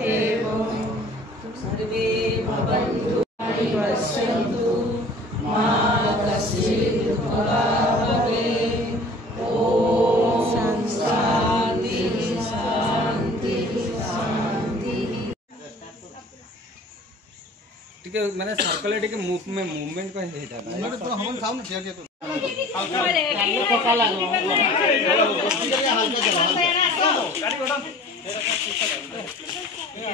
देवो सर्वे भवन्तु पश्यन्तु मा कश्चित् दुःखभाग् ॐ शान्ति शान्ति शान्ति। टिके माने सर्कल टिके मूवमेंट को हेटा मूवमेंट तो हम साउंड ठीक है तो पका लागो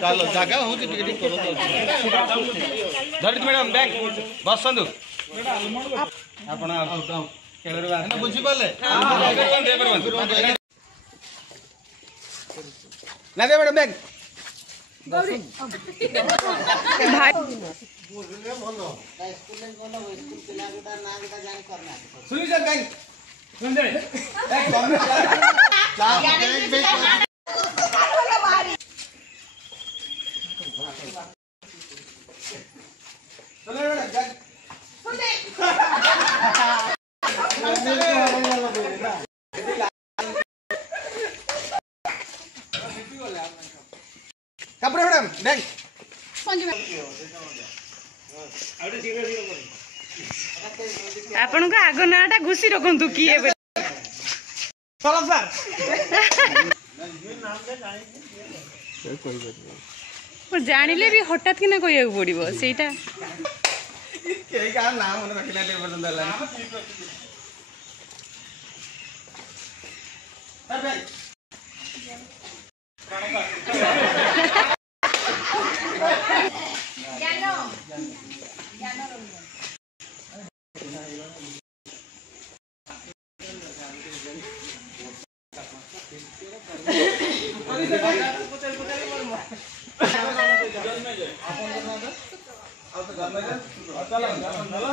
चलो जगह हो कि टिके करो धरित मैडम बैंक बसंदु आपण केवर बा ना बुझी पाले दे परवन ना दे मैडम बैंक भाई सुनी सर बैंक सुन दे कपड़े मैडम बैंक आपण को आग नाटा घुसी रखंतु किए चलो सर जानिले भी हठात कि ना कहया पड़ो सेटा के का नाम मन रखिला दे पर्यंत हला सर बैंक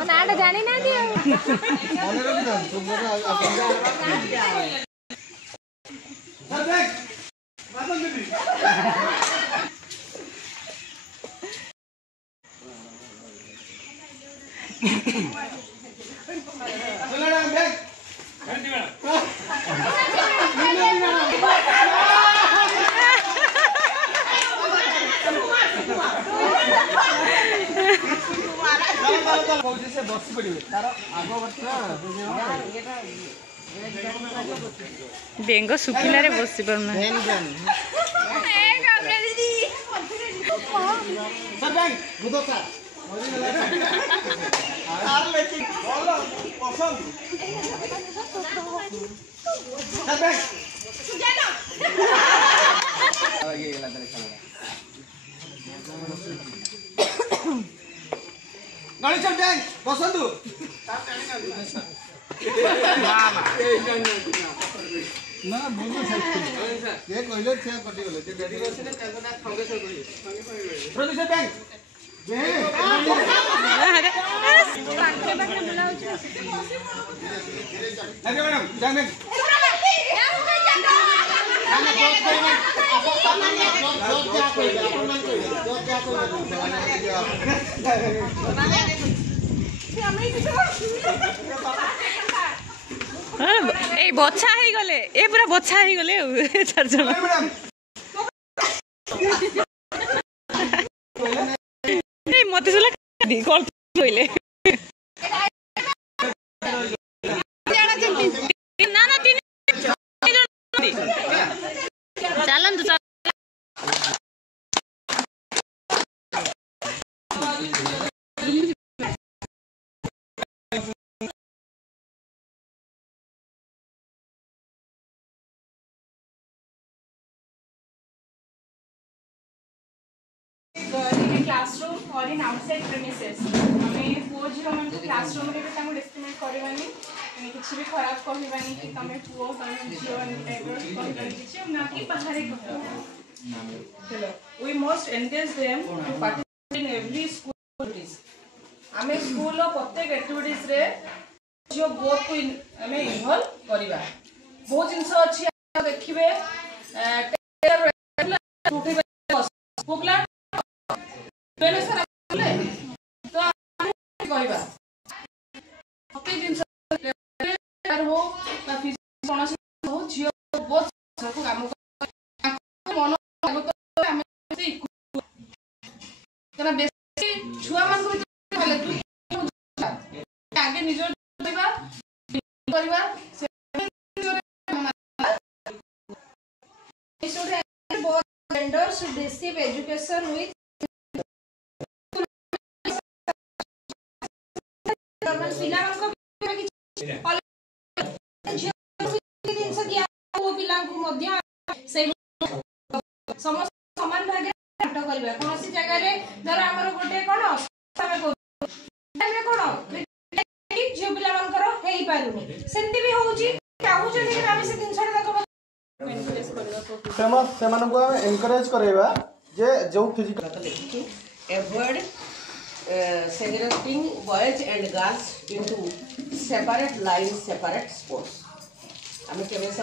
नाटा जानी ना दियो बेंग सुखिला रे बसी परना सर बैंक बुदो का आर लेकिन बोलो पसंद सर बैंक जानो आगे गेला तले चला गणेश बैंक बसंतु ना बोलो ये कहले छे कटि गेले जे डेडी बसने ना खंगेश्वर कहि प्रोड्यूसर बैंक अरे मैडम बैंक ए बच्चा ही गले ए पूरा बच्चा ही गले चार जन ए मते सुला कॉल कइले ना ना तीन चलन तो क्लासरूम और इन आउटसाइड प्रेमिसेस हमें पुओ झील मन क्लासरूम रे भी डिस्क्रिमिनेट करवानी किसी भी खराब कहवानी कि तुम पुओ तुम झील ना कि बाहर चलो we must engage them to participate in every school activities आमे स्कूल प्रत्येक एक्टिविटीज रे जो बोथ को आमे इन्वॉल्व करबा बहुत जिंस अछि देखिबे पुगला बेनेसर तो कहबा प्रत्येक जिंस हो का फिजिक्स हो झियो बहुत सब काम मन लागो तो आमे receive education with समान भाग पाठ करबा कोनोसी जगह रे धर हमर गोटे कोन झियो पिला मानकर हेई पारुनी सेंती भी होउची चाहू जने कि हम से 300 तक फेमस सेमान को एनकरेज करेबा जे जो physical avoid segregating boys and girls into separate lines, separate sports. आम के अलग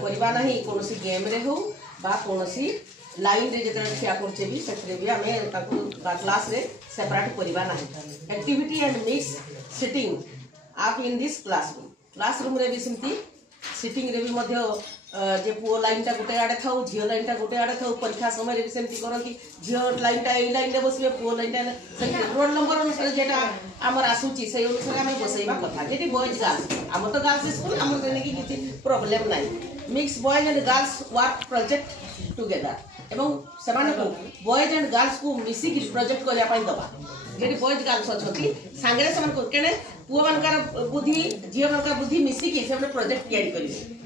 करवा ना कौन गेम रे हो कौन लाइन रे जो ठिया करचे भी से भी आम क्लास रे सेपरेट करवा ना एक्टिविटी एंड मिक्स सिटिंग आप इन दिस क्लासरूम रे भी सेमती सिटिंग रे भी मध्य जे पुओ लाइन टा गोटे आड़े था झील लाइन टा गोटे आड़े था परीक्षा समय भी सेमती करती झील लाइन टा ए लाइन रे बसबे पुओ लाइन टा रोल नंबर अनुसार जेटा आमर आसुची से अनुसार आम बसैबा कथा जेटी बॉयज गर्ल्स आम तो गर्ल्स स्कूल आम कि प्रॉब्लम नहीं mix boys and girls work project together एवं सेमान को बॉयज एंड गर्ल्स को मिसिक प्रोजेक्ट करया पई दबा जेटी बॉयज गर्ल्स अछती सांगरे सेमान को केने पुओ मानकर बुद्धि झील मानकर बुद्धि मिसिक से प्रोजेक्ट तैयारी करिवे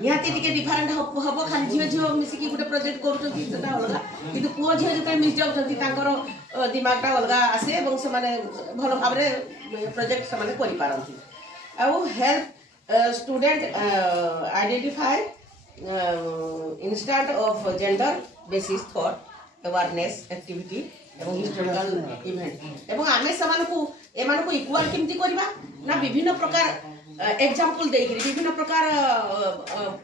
निहाती टिके डिफरेंट हबो खाली झील झील मिसिकी गोटे प्रोजेक्ट करूछंती सेटा अलगा किंतु पुओ झील जते मिस जाउछंती तांकर दिमागटा अलगा आसे एवं से माने भल भाबरे प्रोजेक्ट से माने करि पारंती आउ help student identify instant of gender basis thought awareness activity एवं हिस्टोरिकल इवेंट एवं आमे समान को एमान को इक्वल केमती करबा ना विभिन्न प्रकार एग्जांपल देई विभिन्न प्रकार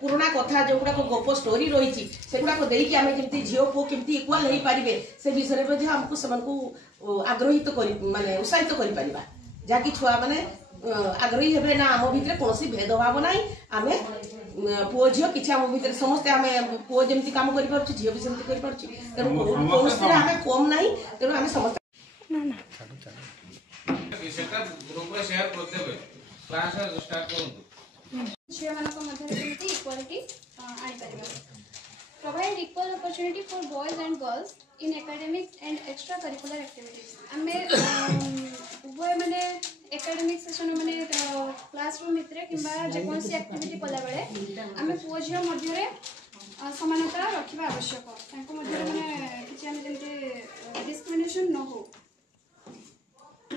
पुराना कथा जोगुडा को गप स्टोरी रही सेगुडा को देई कि आमे जेमती झियो को केमती इक्वल हेई पारिबे से विषय रे हमको समान को आग्रहित करि माने उत्साहित करि परिबा जाकि छुआ माने आग्रही हेबे ना आम भितर कोनोसी भेदभाव नाही आमे पुओ झियो किछि आम भितर समस्त आमे पुओ जेमती काम करि परछु झियो भी सेमती करि परछु तेनु कोनोसी रे आमे कम नाही तेनु आमे समस्त ना ना सेटा ग्रुप रे शेयर कर देबे क्लास स्टार्ट करूँ झियो मानक मध्य जेमती equality I परिबा provide equal opportunity for boys and girls in academic and extracurricular activities आमे उभय माने एकेडमिक सेशन माने क्लासरूम भितरे किंबा जे कोनसी एक्टिविटी कला बेले आमे पुओ झियो मध्य रे समानता रखिबा आवश्यक तांको मध्य माने किछि आमे जेमते डिस्क्रिमिनेशन न हो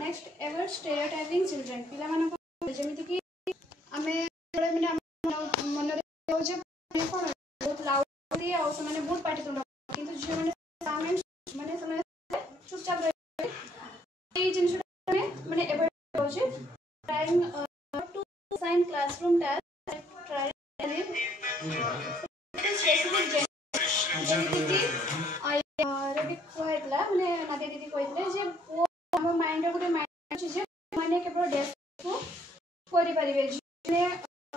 नेक्स्ट एवर स्टेरियोटाइपिंग चिल्ड्रन पिला मानको जेमिति कि आमे माने मन रे हो जे कोन बहुत लाउड आ से बहुत पार्टी तुंड किंतु झियो माने माने समय चुपचाप रही जिन माने एवॉइड हो जे trying to sign classroom task try specific जेमिति आई रेडी कहला माने नादे दीदी कहले जे वो हम माइंड गुटे माइंड जे माने केवल डेस्क को करि परिबे जे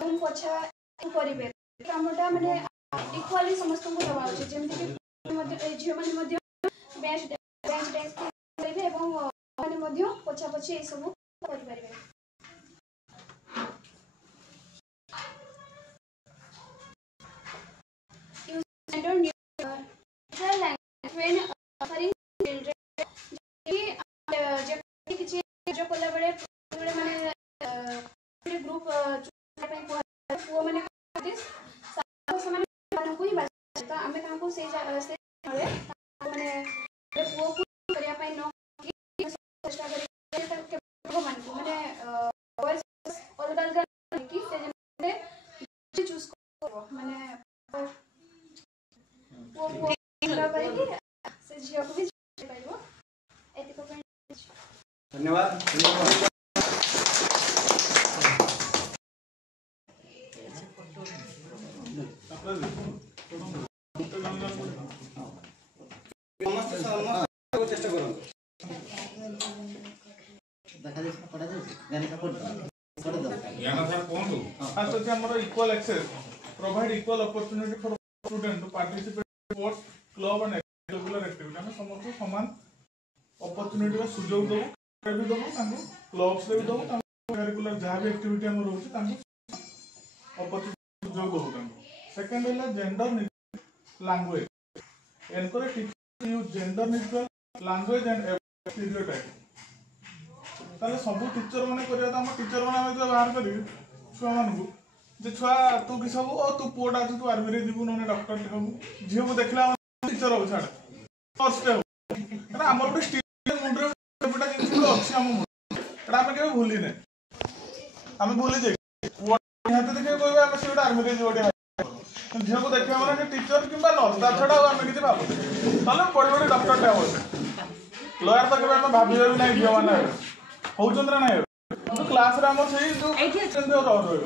हम पछा करिबे कामटा माने इक्वाली समस्त को दबा उचित जेमति कि मध्य झियो माने मध्य बेंच डेस्क करिबे एवं माने मध्य पछा पछी ए सब करि परिबे use standard neutral language when offering children जे किछि जो कोला बळे माने ग्रुप वो माने कोई बात आमे काको से माने वो करिया पाई न चेष्टा करी भगवान को माने वॉइस अलग अलग की से जे चूज को माने वो करेगी से जियो को भी पाइबो एतिको धन्यवाद चेष्टा करूँ equal access provide equal opportunity for student to participate sports club and regular activity हम समस्त समान अपॉर्चुनिटी सुजोग दबो भी दबो तांको क्लब्स रे भी दबो रेगुलर जहाँ भी एक्टिविटी हम रोचे तांको अपॉर्चुनिटी सुजोग दबो तांको सेकंड है gender language encourage teachers to use gender neutral language and stereotype. ताले सब टीचर माने करिया त हम टीचर माने हम बाहर करी छुआ मानकु जे छुआ तू कि सब ओ तू पोडा तू आर्मी रे दिबु नने डॉक्टर टे हम झियो को देखला टीचर हो छाड़ फर्स्ट हो ना हमर तो स्टील मुंडरे बेटा जिंस को अछि हम एटा हम के भूली ने हम भूली जे हाथ देखे कोई हम सेटा आर्मी रे जोडे झियो को देखला माने टीचर किबा नर्स ता छडा हम किछि भाबो तले बड़ी बड़ी डॉक्टर टे हो लॉयर तक हम भाबियो भी नहीं झियो माने होचंद्र ना तो क्लास रे हम सही जो चंद्र रहो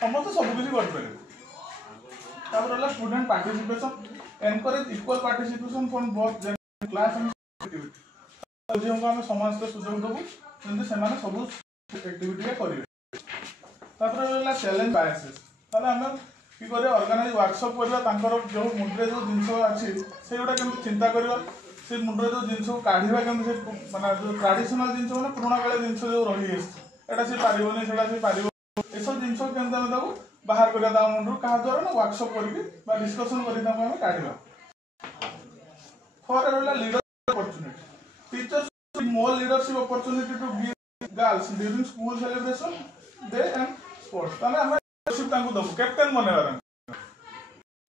समस्त सब कुछ कर पारे तापर होला student participation encourage equal participation from both class and activity जो हम समाज के सुযোগ देबो जंदे से माने सब एक्टिविटी करिवे तापर होला चैलेंज बायसेस ताले हम की करे ऑर्गेनाइज वर्कशॉप करबा तांकर जो मुंडरे जो जिंस अछि सेटा केम चिंता करबा से मुंडरे जो जिंस काढिबा केम से माने जो ट्रेडिशनल जिंस माने पुराना काले जिंस जो रही है एटा से पारिबोनी सेटा से पारिबो ए सब जिंस केम हम दाऊ बाहर करबा ता मुंडरो का द्वारा ना वर्कशॉप करके बा डिस्कशन करि ता हम काढिबा फॉर होला leadership opportunity teachers more leadership opportunity to give girls during school celebration day and sports ताले हम लीडरशिप तांको दबो कैप्टन बनेबार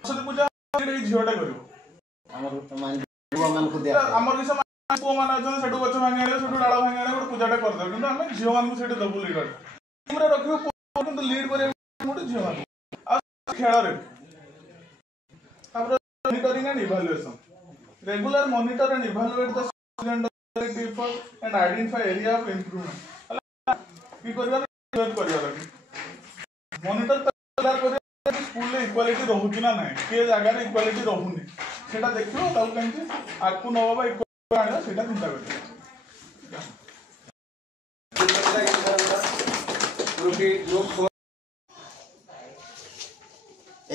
सरस्वती पूजा लीड झियोटा करिवो हमर मान को दिया हमर किस पो मान अछन सेटु गछ भांगी आले सेटु डाळ भांगी आले पूजाटा कर दो किंतु हम झियो मान को सेटु दबो लीडर टीम रे रखियो किंतु लीड करे मोटे झियो मान आ खेल रे तापर monitoring and evaluation regular monitor and evaluate the student differ and identify area of improvement की करबा लगी मॉनिटर कर स्कूल रे इक्वालिटी रहू कि ना नहीं के जगह रे इक्वालिटी रहूनी सेटा देखियो ताऊ केंति आकु नबा इक्वालिटी आना सेटा चिंता करियो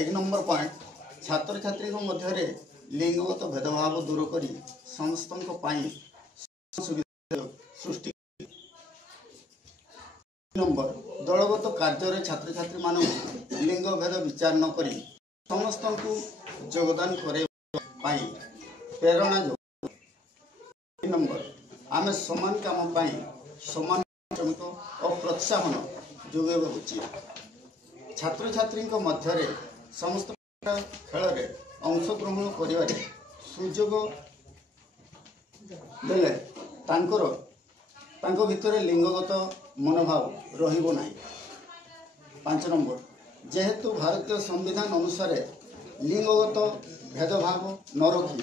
एक नंबर पॉइंट छात्र छात्री मध्य लिंगगत भेदभाव दूर कर समस्त सुविधा सृष्टि नंबर दलगत कार्य छात्र छात्री मान लिंग भेद विचार न कर समस्त को योगदान करे प्रेरणा नंबर आम समान काम समान श्रमिक और प्रोत्साहन जोगेबा उचित छात्र छात्री मध्य समस्त खेल में अंशग्रहण कर सुजोग देले भितर लिंगगत मनोभाव रहिबो नाही। 5 नंबर जेहेतु भारतीय संविधान अनुसार लिंगगत भेदभाव न रखी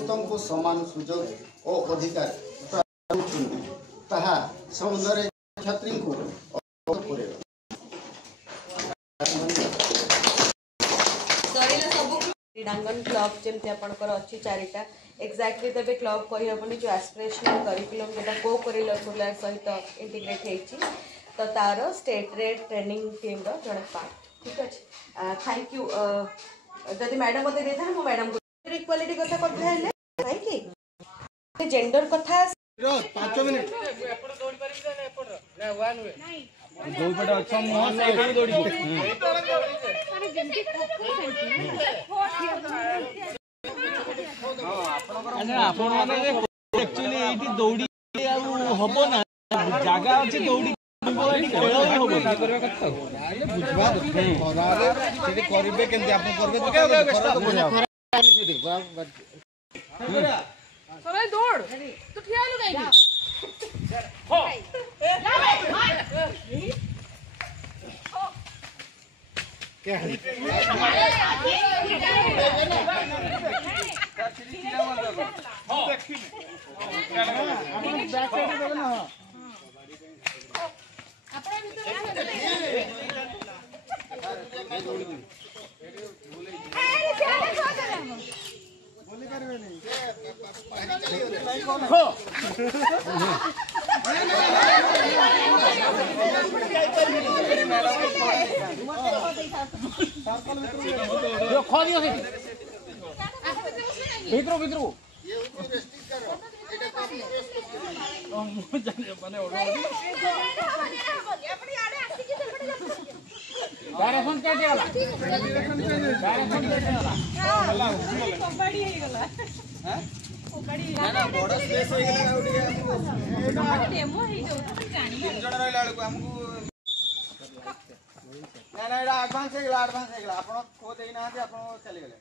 समस्त समान सुजोग और अधिकार ताहा समुदाय छात्री को अवगत करेगा। क्रीडांगन क्लब जमी आपंकर अच्छी चारिटा एक्जाक्टली तेज क्लब कहबनी जो एस्पिरेशनल करिकुलम जो को करिकुलर सहित इंटीग्रेट होती तो तार स्टेट रे ट्रेनिंग टीम जड़े पार्ट ठीक अच्छे थैंक यू जदि मैडम मत दे था मैडम को इक्वालिटी कथा कथा जेंडर कथा 5 मिनिट दौड़ अच्छा मोहन दौड़ी एक्चुअली ये दौड़ी हम ना जगह अच्छी दौड़ी दौड़ तू ठिया क्या है କବାଡି ହେଇଗଲା ନା ନା ବଡ଼ ସ୍ପେସ୍ ହେଇଗଲା ଆଉ ଟିକେ ଡେମୋ ହେଇଯାଉ ଜାଣି 3 ଜଣ ରହିଲା ବେଳକୁ ଆମକୁ ନା ନା ଏଟା ଆଡଭାନ୍ସ ହେଇଗଲା ଆପଣ ଖୋ ଦେଇନାହାନ୍ତି ଆପଣ ଚାଲିଗଲେ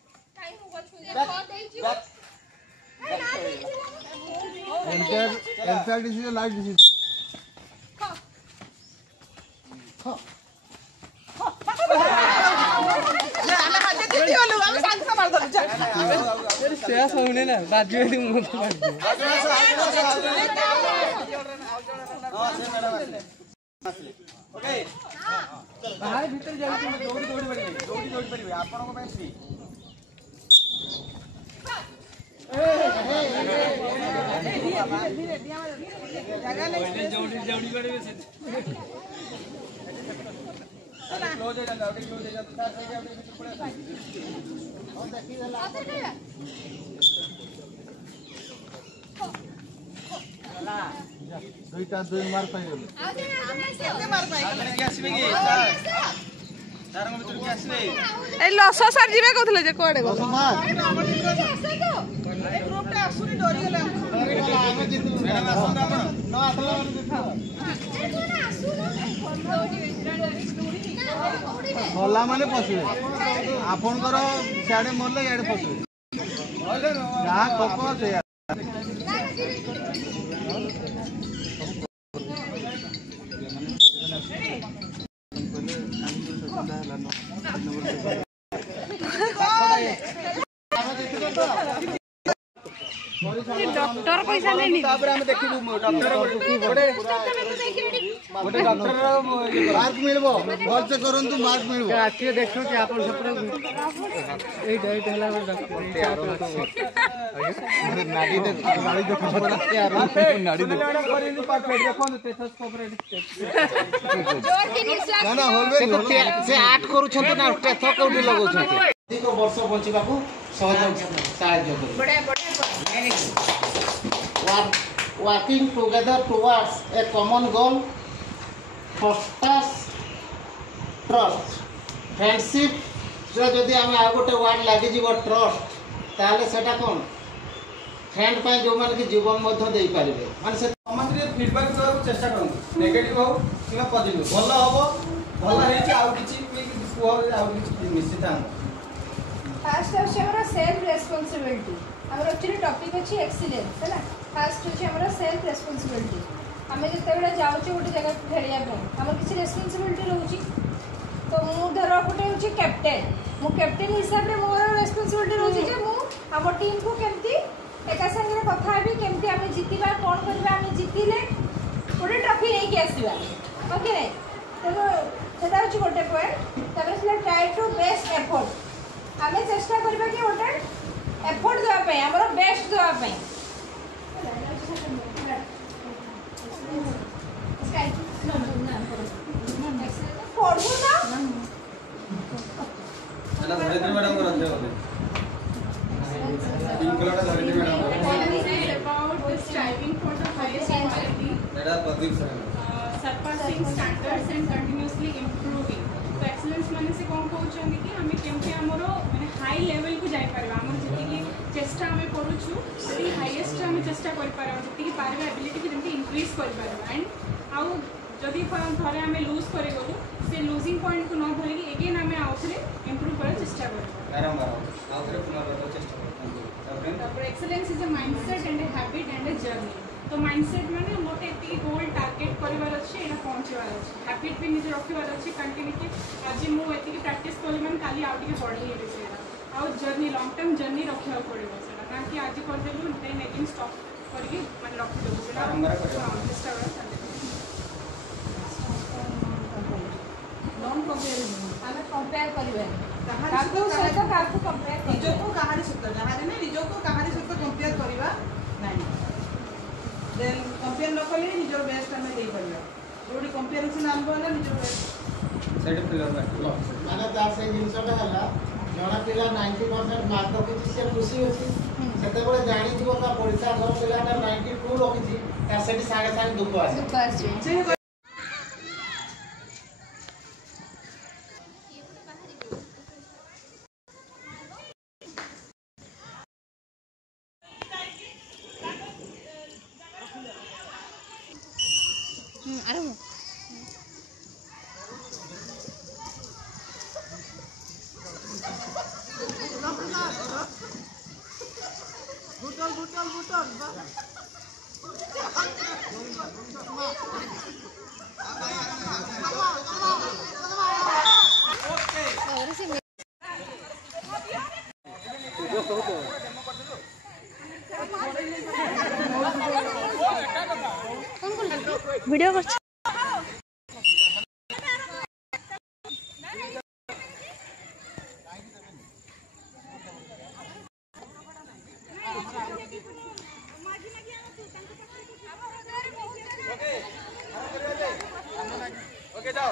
ବାହାରେ ଭିତରେ ଯାଉଛି ଦୌଡ଼ି ପାରିବେ ଆପଣଙ୍କ ପାଇଁ ଫ୍ରି ଦୁଇଟା 2 ମାର୍କ ପାଇଗଲେ ଆସିବେ କି ସାରଙ୍କ ଭିତରୁ କିଏ ଆସିବେ ଏ ଲସ ସାର୍ ଯିବେ କହୁଥିଲେ ଯେ କୁଆଡେ ଗଲା ମାନେ ପଶିବେ ଆପଣଙ୍କର ସିଆଡେ ମରଲେ ଇଆଡେ ପଶିବେ ଯାହା କପ ସେଇଆ डॉक्टर पैसा लेनी तापर हम देखिबु डॉक्टर गोटे डॉक्टर मार्क मिलबो भल से करंतु मार्क मिलबो आखि देखो कि आपन सपर ए डाइट हला डॉक्टर नाड़ी दे नाड़ी देखो पड़ा यार नाड़ी दे करिनि परफेक्ट देखो टेथोस्कोप रे ना ना होलवे से 8 करू छंत ना टेथो कोडी लगौ छंत अधिक वर्ष बंचिबाकू सहयोग साहाय्य करू बड़े working together towards a common goal fosters trust friendship जदि आम आ गोटे वार्ड लगी जीव ट्रस्ट ताले सेटा कोन फ्रेंड पाई जो मान के जीवन मध्य देई पारिबे माने से समस्त फीडबैक करब चेष्टा करू नेगेटिव हो कि पॉजिटिव भलो हबो भलो हे कि आउ किछि पुआ आउ किछि निश्चित हम फास्ट होछि हमरा सेल्फ रेस्पोंसिबिलिटी हमर एक्चुअली टॉपिक अछि एक्सीलेंस हैला फास्ट होछि हमरा सेल्फ रेस्पोंसिबिलिटी हमें जते बेला जाउछि गोटे जगह खेलिया पे हमर किछि रेस्पोंसिबिलिटी रहउछि तो मु धर गोटे होछि कैप्टन मु कैप्टन हिसाब रे मोर रेस्पोंसिबिलिटी रहउछि जे मु हमर टीम को केमती एका संगे कथा हेबी केमती हमें जितिबा कोन करबा हमें जितिले गोटे ट्रॉफी नै के आसीबा ओके नै तो सेटा होछि गोटे पॉइंट तबरे से ट्राई टू बेस्ट एफर्ट हमें चेष्टा करबा कि गोटे एफर्ट देवा पे हमर बेस्ट देवा पे पढ़ू ना एला धरित्री मैडम को रखे होते include Dharitri madam about the striving for the highest quality एला Pradeep sir surpassing standards and continuously improving तो एक्सीलेंस माने से कोन कहउछन कि हमें केमके हमरो माने हाई लेवल को जाय परबा हमर जति कि चेष्टा हमें करूछु सेति हाईएस्ट हमें चेष्टा कर परबा जति कि पारबा एबिलिटी कि जति इंक्रीज कर परबा एंड आउ जदि थरे हमें लूज करे गलु से लूजिंग पॉइंट को न धरि कि अगेन हमें आउथरे इंप्रूव करे चेष्टा करबा बारंबार आउथरे पुनर्ବାର चेष्टा करबा तापर excellence is a mindset and a habit and a journey तो माइंडसेट माने मोटे एति गोल टारगेट करबार अछि एना पहुंचबार अछि हैबिट भी निजे रखबार अछि कंटिन्यूटी आज मु एति की प्रैक्टिस करली मन काली आउट के बढ़ी हेबे सेरा आउ जर्नी लॉन्ग टर्म जर्नी रखिया पड़िबो सेरा का कि आज कर देलु देन अगेन स्टॉप करके माने रख देबो सेरा बारंबार करबा चेष्टा करबा नॉन कंपेरिजन हमें कंपेयर करबे काहू सहित काहू कंपेयर निजो को कहानी सहित जहारे ने निजो को कहानी सहित कंपेयर करबा नाही देन कंपेयर न कले निजो बेस्ट हमें दे परबा जोडी कंपैरिजन आनबो ना निजो बेस्ट सेट फिगर माने ता से जिनसटा हला जणा पिला 90% मार्क रखिछि से खुशी होछि सेते बळे जानि जीव का परीक्षा घर पिलाटा 92 रखिछि ता सेठी सागे सागे दुख आसे वीडियो कर ओके जाओ